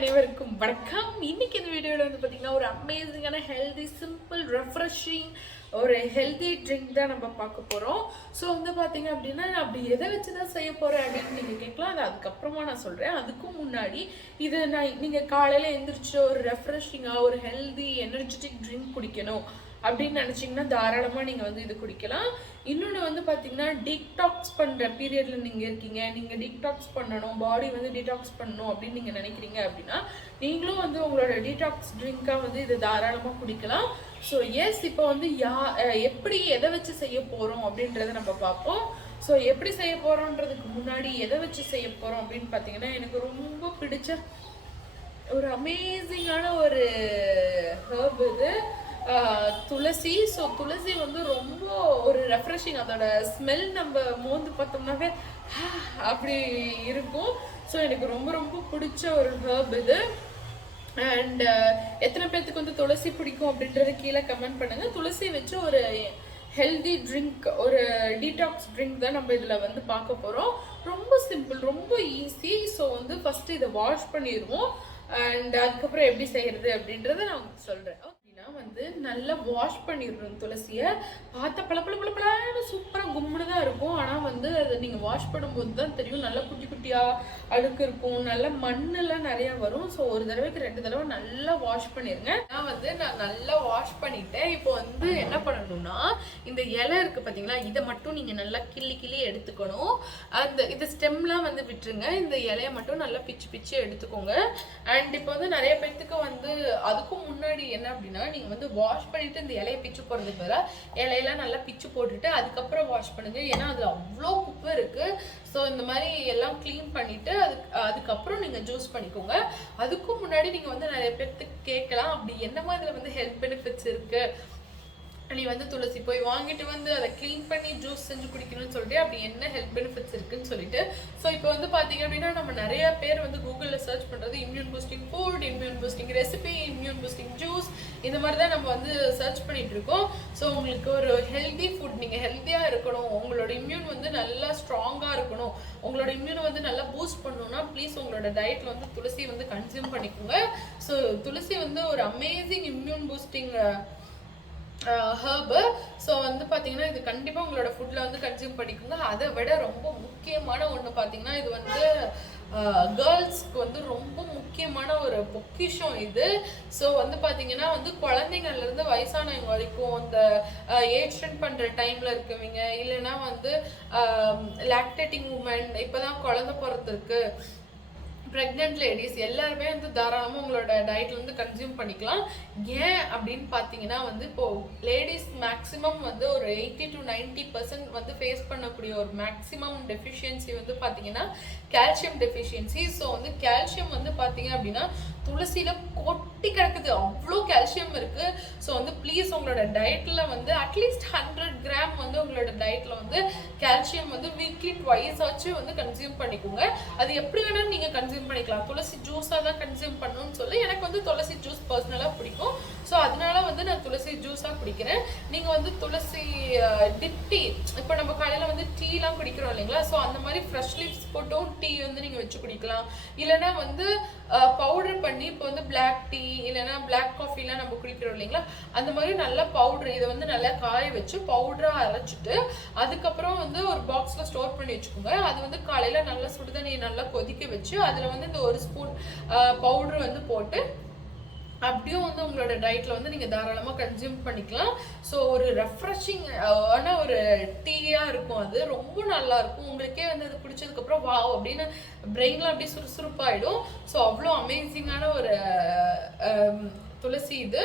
அனைவருக்கும் வணக்கம். இன்னைக்கு இந்த வீடியோவில் வந்து பார்த்தீங்கன்னா ஒரு அமேசிங்கான ஹெல்தி சிம்பிள் ரெஃப்ரெஷிங் ஒரு ஹெல்தி ட்ரிங்க் தான் நம்ம பார்க்க போகிறோம். ஸோ வந்து பார்த்தீங்க அப்படின்னா நான் அப்படி எதை வச்சு தான் செய்ய போகிறேன் அப்படின்னு நீங்கள் கேட்கலாம். அது அதுக்கப்புறமா நான் சொல்கிறேன். அதுக்கும் முன்னாடி இது நீங்கள் காலையில் எழுந்திரிச்சு ஒரு ரெஃப்ரெஷிங்காக ஒரு ஹெல்தி எனர்ஜெட்டிக் ட்ரிங்க் குடிக்கணும் அப்படின்னு நினச்சிங்கன்னா தாராளமாக நீங்கள் வந்து இது குடிக்கலாம். இன்னொன்று வந்து பார்த்தீங்கன்னா டீடாக்ஸ் பண்ணுற பீரியடில் நீங்கள் இருக்கீங்க, நீங்கள் டீடாக்ஸ் பண்ணணும், பாடி வந்து டீடாக்ஸ் பண்ணணும் அப்படின்னு நீங்கள் நினைக்கிறீங்க அப்படின்னா நீங்களும் வந்து உங்களோட டீடாக்ஸ் ட்ரிங்காக வந்து இதை தாராளமாக குடிக்கலாம். ஸோ எஸ், இப்போ வந்து எப்படி எதை வச்சு செய்ய போகிறோம் அப்படின்றத நம்ம பார்ப்போம். ஸோ எப்படி செய்ய போகிறோன்றதுக்கு முன்னாடி எதை வச்சு செய்ய போகிறோம் அப்படின்னு பார்த்தீங்கன்னா எனக்கு ரொம்ப பிடிச்ச ஒரு அமேசிங்கான ஒரு ஹர்ப் இது துளசி. ஸோ துளசி வந்து ரொம்ப ஒரு ரெஃப்ரெஷிங், அதோட ஸ்மெல் நம்ம மோந்து பார்த்தோம்னாவே அப்படி இருக்கும். ஸோ எனக்கு ரொம்ப ரொம்ப பிடிச்ச ஒரு ஹர்ப் இது. அண்ட் எத்தனை பேர்த்துக்கு வந்து துளசி பிடிக்கும் அப்படின்றத கீழே கமெண்ட் பண்ணுங்க. துளசி வச்சு ஒரு ஹெல்தி ட்ரிங்க், ஒரு டீடாக்ஸ் ட்ரிங்க் தான் நம்ம இதில் வந்து பார்க்க போகிறோம். ரொம்ப சிம்பிள், ரொம்ப ஈஸி. ஸோ வந்து ஃபஸ்ட்டு இதை வாஷ் பண்ணிடுவோம். அண்ட் அதுக்கப்புறம் எப்படி செய்கிறது அப்படின்றத நான் உங்களுக்கு சொல்கிறேன். வந்து நல்லா வாஷ் பண்ணிடுறோம். துளசியை பார்த்தா பளபளன்னு சூப்பராக கும்முன்னு தான் இருக்கும். ஆனால் வந்து அதை நீங்கள் வாஷ் பண்ணும்போது தான் தெரியும் நல்லா குட்டி குட்டியாக அழுக்கு இருக்கும், நல்லா மண்ணெல்லாம் நிறையா வரும். ஸோ ஒரு தடவைக்கு 2 தடவை நல்லா வாஷ் பண்ணிடுங்க. நான் நல்லா வாஷ் பண்ணிட்டேன். இப்போ வந்து என்ன பண்ணணும்னா இந்த இலை இருக்குது பார்த்தீங்களா, இதை மட்டும் நீங்கள் நல்லா கிள்ளி எடுத்துக்கணும். இந்த ஸ்டெம்லாம் வந்து விட்டுருங்க. இந்த இலையை மட்டும் நல்லா பிச்சு எடுத்துக்கோங்க. அண்ட் இப்போ வந்து நிறைய பேர்த்துக்கு வந்து அதுக்கும் முன்னாடி என்ன அப்படின்னா நீங்கள் வந்து வாஷ் பண்ணிட்டு இந்த இலையை பிச்சு போடுறதுக்கு பதிலாக இலையெல்லாம் நல்லா பிச்சு போட்டுட்டு அதுக்கப்புறம் வாஷ் பண்ணுங்க. ஏன்னா அது அவ்வளோ குப்பை இருக்கு. ஸோ இந்த மாதிரி எல்லாம் க்ளீன் பண்ணிட்டு அதுக்கப்புறம் நீங்கள் ஜூஸ் பண்ணிக்கோங்க. அதுக்கும் முன்னாடி நீங்கள் வந்து நிறைய பேர்த்துக்கு கேட்கலாம், அப்படி என்ன மாதிரி வந்து ஹெல்த் பெனிஃபிட்ஸ் இருக்கு, நீ வந்து துளசி போய் வாங்கிட்டு வந்து அதை க்ளீன் பண்ணி ஜூஸ் செஞ்சு குடிக்கணும்னு சொல்லிட்டு அப்படி என்ன ஹெல்த் பெனிஃபிட்ஸ் இருக்குன்னு சொல்லிட்டு. ஸோ இப்போ வந்து பார்த்தீங்க அப்படின்னா நம்ம நிறைய பேர் வந்து கூகுளில் சர்ச் பண்ணுறது immune boosting food, immune boosting recipe, immune boosting juice, இந்த மாதிரி தான் நம்ம வந்து சர்ச் பண்ணிட்டு இருக்கோம். ஸோ உங்களுக்கு ஒரு ஹெல்தி ஃபுட், நீங்கள் ஹெல்த்தியாக இருக்கணும், உங்களோட இம்யூன் வந்து நல்லா ஸ்ட்ராங்காக இருக்கணும், உங்களோட இம்யூனை வந்து நல்லா பூஸ்ட் பண்ணணும்னா ப்ளீஸ் உங்களோட டயட்டில் வந்து துளசி வந்து கன்சியூம் பண்ணிக்கோங்க. ஸோ துளசி வந்து ஒரு amazing immune boosting herb. So வந்து பார்த்தீங்கன்னா இது கண்டிப்பாக உங்களோட ஃபுட்டில் வந்து கன்சியூம் பண்ணிக்கோங்க. அதை விட ரொம்ப முக்கியமான ஒன்று பார்த்தீங்கன்னா இது வந்து கேர்ள்ஸ்க்கு வந்து ரொம்ப முக்கியமான ஒரு பொக்கிஷம் இது. ஸோ வந்து பார்த்தீங்கன்னா வந்து குழந்தைங்கள்லேருந்து வயசானவங்க வரைக்கும் இந்த ஏஜ் ஸ்பெண்ட் பண்ணுற டைமில் இருக்கவங்க, இல்லைன்னா வந்து லாக்டேட்டிங் உமன், இப்போ தான் குழந்தை பிறந்திருக்கு, ப்ரெக்னென்ட் லேடிஸ் எல்லாருமே வந்து தாராளமாக உங்களோட டயட்ல வந்து கன்சியூம் பண்ணிக்கலாம். ஏன் அப்படின்னு பார்த்தீங்கன்னா வந்து இப்போது லேடிஸ் மேக்ஸிமம் வந்து ஒரு 80 to 90% வந்து ஃபேஸ் பண்ணக்கூடிய ஒரு மேக்ஸிமம் டெஃபிஷியன்சி வந்து பார்த்தீங்கன்னா கால்சியம் டெஃபிஷியன்சி. ஸோ வந்து கால்சியம் வந்து பார்த்தீங்க அப்படின்னா துளசியில் கொட்டி கிடக்குது, அவ்வளோ கால்சியம் இருக்குது. ஸோ வந்து ப்ளீஸ் உங்களோட டயட்டில் வந்து அட்லீஸ்ட் 100 கிராம் வந்து உங்களோட டயட்டில் வந்து கால்சியம் வந்து வீக்லி ட்வைஸ் ஆச்சு வந்து கன்சியூம் பண்ணிக்கோங்க. அது எப்படி வேணாலும் நீங்கள் கன்சியூம் பண்ணிக்கலாம். துளசி ஜூஸாக தான் கன்சியூம் பண்ணணும்னு சொல்லி எனக்கு வந்து துளசி ஜூஸ் பர்சனலாக பிடிக்கும். ஸோ அதனால வந்து நான் துளசி ஜூஸாக குடிக்கிறேன். நீங்கள் வந்து துளசி டீ, இப்போ நம்ம காலையில் வந்து டீலாம் குடிக்கிறோம் இல்லைங்களா, ஸோ அந்த மாதிரி ஃப்ரெஷ் லீவ்ஸ் போட்டும் டீ வந்து நீங்கள் வச்சு குடிக்கலாம். இல்லைன்னா வந்து பவுடர் பண்ணி இப்போ வந்து பிளாக் டீ இல்லைன்னா பிளாக் காஃபிலாம் நம்ம குடிக்கிறோம் இல்லைங்களா, அந்த மாதிரி நல்லா பவுடர் இதை வந்து நல்லா காய வச்சு பவுடராக அரைச்சிட்டு அதுக்கப்புறம் வந்து ஒரு பாக்ஸில் ஸ்டோர் பண்ணி வச்சுக்கோங்க. அது வந்து காலையில் நல்லா சுடுதண்ணியை நல்லா கொதிக்க வச்சு அதில் வந்து இந்த 1 ஸ்பூன் பவுடர் வந்து போட்டு அப்படியும் வந்து உங்களோட டயட்டில் வந்து நீங்கள் தாராளமாக கன்சியூம் பண்ணிக்கலாம். ஸோ ஒரு ரெஃப்ரெஷிங் ஆன ஒரு டீயாக இருக்கும், அது ரொம்ப நல்லா இருக்கும். உங்களுக்கே வந்து அது குடிச்சதுக்கப்புறம் வாவ் அப்படின்னு பிரெயினில் அப்படியே சுறுசுறுப்பாயிடும். ஸோ அவ்வளோ அமேசிங்கான ஒரு துளசி இது.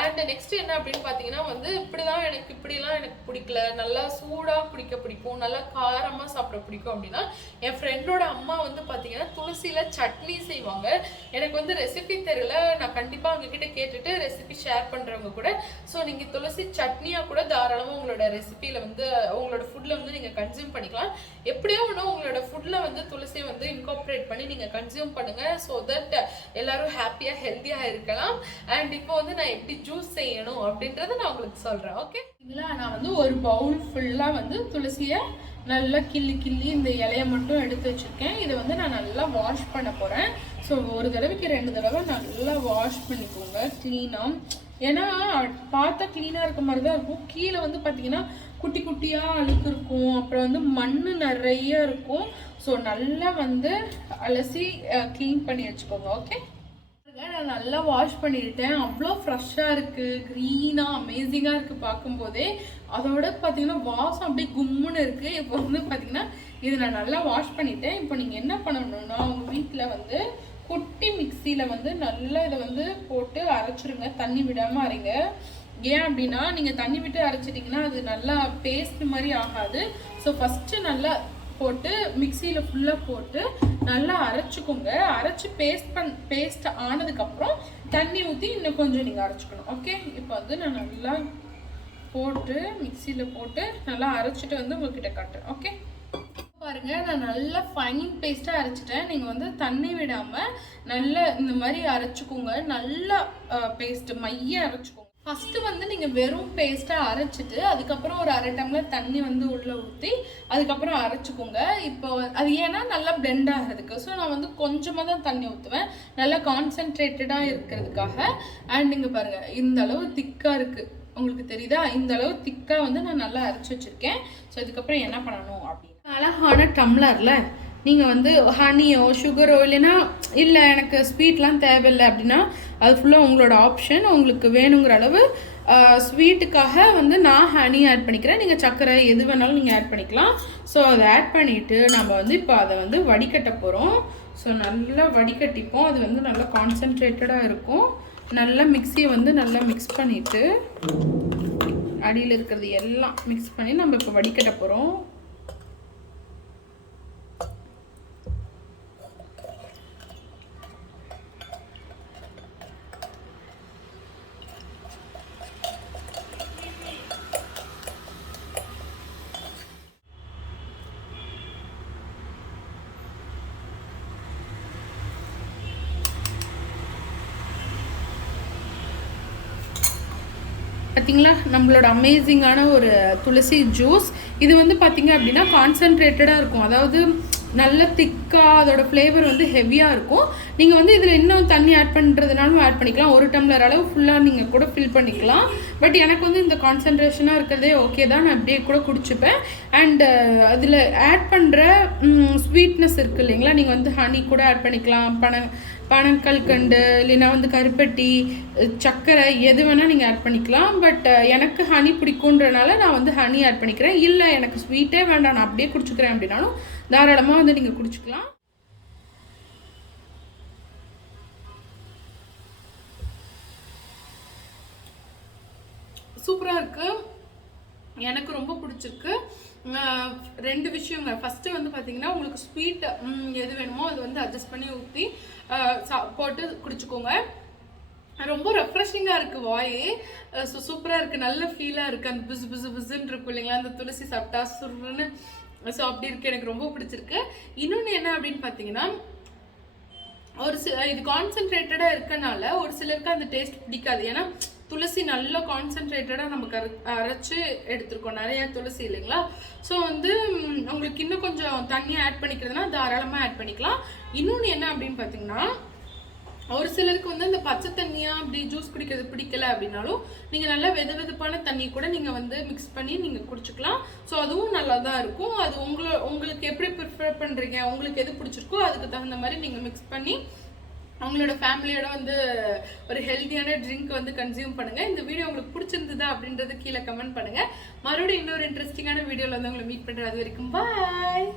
அண்ட் நெக்ஸ்ட் என்ன அப்படின்னு பார்த்தீங்கன்னா வந்து இப்படிலாம் எனக்கு பிடிக்கல, நல்லா சூடாக குடிக்க பிடிக்கும், நல்லா காரமாக சாப்பிட பிடிக்கும் அப்படின்னா என் ஃப்ரெண்டோட அம்மா வந்து பார்த்தீங்கன்னா துளசியில் சட்னி செய்வாங்க. எனக்கு வந்து ரெசிபி தெரியல, நான் கண்டிப்பாக அவங்கக்கிட்ட கேட்டுட்டு ரெசிபி ஷேர் பண்ணுறவங்க கூட. ஸோ நீங்கள் துளசி சட்னியாக கூட தாராளமாக உங்களோட ரெசிபியில் வந்து உங்களோட ஃபுட்டில் வந்து நீங்கள் கன்சியூம் பண்ணிக்கலாம். எப்படியோ ஒன்று உங்களோட ஃபுட்டில் வந்து துளசியை வந்து இன்கார்பரேட் பண்ணி நீங்கள் கன்சியூம் பண்ணுங்கள். ஸோ தட் எல்லாரும் ஹாப்பியாக ஹெல்த்தியாக இருக்கலாம். அண்ட் இப்போ வந்து நான் எப்படி ஜூஸ் செய்யணும் அப்படின்றத நான் உங்களுக்கு சொல்கிறேன். ஓகே. இல்லைங்களா, நான் வந்து ஒரு பவுல் ஃபுல்லாக வந்து துளசியை நல்லா கிள்ளி இந்த இலையை மட்டும் எடுத்து வச்சுருக்கேன். இதை வந்து நான் நல்லா வாஷ் பண்ண போகிறேன். ஸோ ஒரு தடவைக்கு 2 தடவை நல்லா வாஷ் பண்ணிக்கோங்க க்ளீனாக. ஏன்னா பார்த்தா க்ளீனாக இருக்க மாதிரி தான் இருக்கும். கீழே வந்து பார்த்தீங்கன்னா குட்டி குட்டியாக அழுக்கு இருக்கும், அப்புறம் வந்து மண் நிறைய இருக்கும். ஸோ நல்லா வந்து அலசி க்ளீன் பண்ணி வச்சுக்கோங்க. ஓகே, நான் நல்லா வாஷ் பண்ணிட்டேன். அவ்வளோ ஃப்ரெஷ்ஷாக இருக்குது, க்ரீனாக அமேசிங்காக இருக்குது பார்க்கும்போதே. அதோட பார்த்தீங்கன்னா வாசம் அப்படியே கும்முன்னு இருக்குது. இப்போ வந்து பார்த்தீங்கன்னா இது நான் நல்லா வாஷ் பண்ணிட்டேன். இப்போ நீங்கள் என்ன பண்ணணும்னா உங்கள் வீட்டில் வந்து குட்டி மிக்சியில் வந்து நல்லா இதை வந்து போட்டு அரைச்சிருங்க. தண்ணி விடாமல் அரைங்க. ஏன் அப்படின்னா நீங்கள் தண்ணி விட்டு அரைச்சிட்டிங்கன்னா அது நல்லா பேஸ்ட் மாதிரி ஆகாது. ஸோ ஃபஸ்ட்டு நல்லா போட்டு மிக்சியில் ஃபுல்லாக போட்டு நல்லா அரைச்சிக்கோங்க. அரைச்சி பேஸ்ட் ஆனதுக்கப்புறம் தண்ணி ஊற்றி இன்னும் கொஞ்சம் நீங்கள் அரைச்சிக்கணும். ஓகே, இப்போ வந்து நான் நல்லா போட்டு மிக்சியில் போட்டு நல்லா அரைச்சிட்டு வந்து உங்ககிட்ட காட்டுறேன். ஓகே, பாருங்க, நான் நல்லா ஃபைன் பேஸ்ட்டாக அரைச்சிட்டேன். நீங்கள் வந்து தண்ணி விடாமல் நல்லா இந்த மாதிரி அரைச்சிக்கோங்க. நல்லா பேஸ்ட் மைய அரைச்சிக்கோங்க. ஃபஸ்ட்டு வந்து நீங்கள் வெறும் பேஸ்ட்டாக அரைச்சிட்டு அதுக்கப்புறம் ஒரு 1/2 டம்ளர் தண்ணி வந்து உள்ளே ஊற்றி அதுக்கப்புறம் அரைச்சிக்கோங்க. இப்போ அது ஏன்னா நல்லா பிளெண்ட் ஆகிறதுக்கு. ஸோ நான் வந்து கொஞ்சமாக தான் தண்ணி ஊற்றுவேன், நல்லா கான்சென்ட்ரேட்டடாக இருக்கிறதுக்காக. அண்ட் இங்கே பாருங்கள், இந்த அளவு திக்காக இருக்குது, உங்களுக்கு தெரியுதா? இந்த அளவு திக்காக வந்து நான் நல்லா அரைச்சி வச்சுருக்கேன். ஸோ இதுக்கப்புறம் என்ன பண்ணணும் அப்படின்னு, அழகான டம்ளரில் நீங்கள் வந்து ஹனியோ சுகரோ இல்லைன்னா இல்லை எனக்கு ஸ்வீட்லாம் தேவையில்லை அப்படின்னா அது ஃபுல்லாக உங்களோட ஆப்ஷன். உங்களுக்கு வேணுங்கிற அளவு ஸ்வீட்டுக்காக வந்து நான் ஹனி ஆட் பண்ணிக்கிறேன். நீங்கள் சர்க்கரை எது வேணாலும் நீங்கள் ஆட் பண்ணிக்கலாம். ஸோ அதை ஆட் பண்ணிவிட்டு நம்ம வந்து இப்போ அதை வந்து வடிகட்ட போகிறோம். ஸோ நல்லா வடிகட்டிப்போம். அது வந்து நல்லா கான்சென்ட்ரேட்டடாக இருக்கும். நல்லா மிக்சியை வந்து நல்லா மிக்ஸ் பண்ணிவிட்டு அடியில் இருக்கிறது எல்லாம் மிக்ஸ் பண்ணி நம்ம இப்போ வடிகட்ட போகிறோம். பார்த்தீங்களா, நம்மளோட அமேசிங்கான ஒரு துளசி ஜூஸ். இது வந்து பார்த்தீங்க அப்படின்னா கான்சென்ட்ரேட்டடாக இருக்கும். அதாவது நல்ல திக்காக அதோட ஃப்ளேவர் வந்து ஹெவியாக இருக்கும். நீங்கள் வந்து இதில் இன்னும் தண்ணி ஆட் பண்ணுறதுனாலும் ஆட் பண்ணிக்கலாம். 1 டம்ளர் அளவு ஃபுல்லாக நீங்கள் கூட ஃபில் பண்ணிக்கலாம். பட் எனக்கு வந்து இந்த கான்சென்ட்ரேஷனாக இருக்கிறதே ஓகே தான், நான் அப்படியே கூட குடிச்சுப்பேன். அண்ட் அதில் ஆட் பண்ணுற ஸ்வீட்னஸ் இருக்குது இல்லைங்களா, நீங்கள் வந்து ஹனி கூட ஆட் பண்ணிக்கலாம், பனங்கல்கண்டு இல்லைன்னா வந்து கருப்பட்டி, சர்க்கரை எது வேணால் நீங்கள் ஆட் பண்ணிக்கலாம். பட் எனக்கு ஹனி பிடிக்குன்றனால நான் வந்து ஹனி ஆட் பண்ணிக்கிறேன். இல்லை எனக்கு ஸ்வீட்டே வேண்டாம் நான் அப்படியே குடிச்சுக்கிறேன் அப்படின்னாலும் தாராளமாக வந்து நீங்கள் குடிச்சுக்கலாம். சூப்பராக இருக்குது, எனக்கு ரொம்ப பிடிச்சிருக்கு. 2 விஷயங்க. ஃபஸ்ட்டு வந்து பார்த்தீங்கன்னா உங்களுக்கு ஸ்வீட் எது வேணுமோ அது வந்து அட்ஜஸ்ட் பண்ணி ஊற்றி போட்டு குடிச்சுக்கோங்க. ரொம்ப ரெஃப்ரெஷிங்காக இருக்குது வாயே. ஸோ சூப்பராக இருக்குது, நல்ல ஃபீலாக இருக்குது. அந்த பிசுன்னு இருக்கும் இல்லைங்களா, அந்த துளசி சாப்பிட்டா சுருன்னு. ஸோ அப்படி இருக்குது, எனக்கு ரொம்ப பிடிச்சிருக்கு. இன்னொன்று என்ன அப்படின்னு பார்த்தீங்கன்னா, இது கான்சென்ட்ரேட்டடாக இருக்கனால ஒரு சிலருக்கு அந்த டேஸ்ட் பிடிக்காது. ஏன்னா துளசி நல்லா கான்சென்ட்ரேட்டடாக நமக்கு அரைச்சி எடுத்துருக்கோம், நிறையா துளசி இல்லைங்களா. ஸோ வந்து உங்களுக்கு இன்னும் கொஞ்சம் தண்ணியை ஆட் பண்ணிக்கிறதுனா தாராளமாக ஆட் பண்ணிக்கலாம். இன்னொன்று என்ன அப்படின்னு பார்த்தீங்கன்னா, ஒரு சிலருக்கு வந்து இந்த பச்சை தண்ணியாக அப்படி ஜூஸ் குடிக்கிறது பிடிக்கல அப்படின்னாலும் நீங்கள் நல்லா வெதுப்பான தண்ணி கூட நீங்கள் வந்து மிக்ஸ் பண்ணி நீங்கள் குடிச்சிக்கலாம். ஸோ அதுவும் நல்லா தான் இருக்கும். அது உங்களுக்கு எப்படி ப்ரிஃபர் பண்ணுறீங்க, உங்களுக்கு எது பிடிச்சிருக்கோ அதுக்கு தகுந்த மாதிரி நீங்கள் மிக்ஸ் பண்ணி அவங்களோட ஃபேமிலியோட வந்து ஒரு ஹெல்த்தியான ட்ரிங்க் வந்து கன்சியூம் பண்ணுங்கள். இந்த வீடியோ உங்களுக்கு பிடிச்சிருந்ததா அப்படின்றது கீழே கமெண்ட் பண்ணுங்கள். மறுபடியும் இன்னொரு இன்ட்ரெஸ்டிங்கான வீடியோவில் வந்து உங்களை மீட் பண்ணுறது. அது வரைக்கும் பாய்.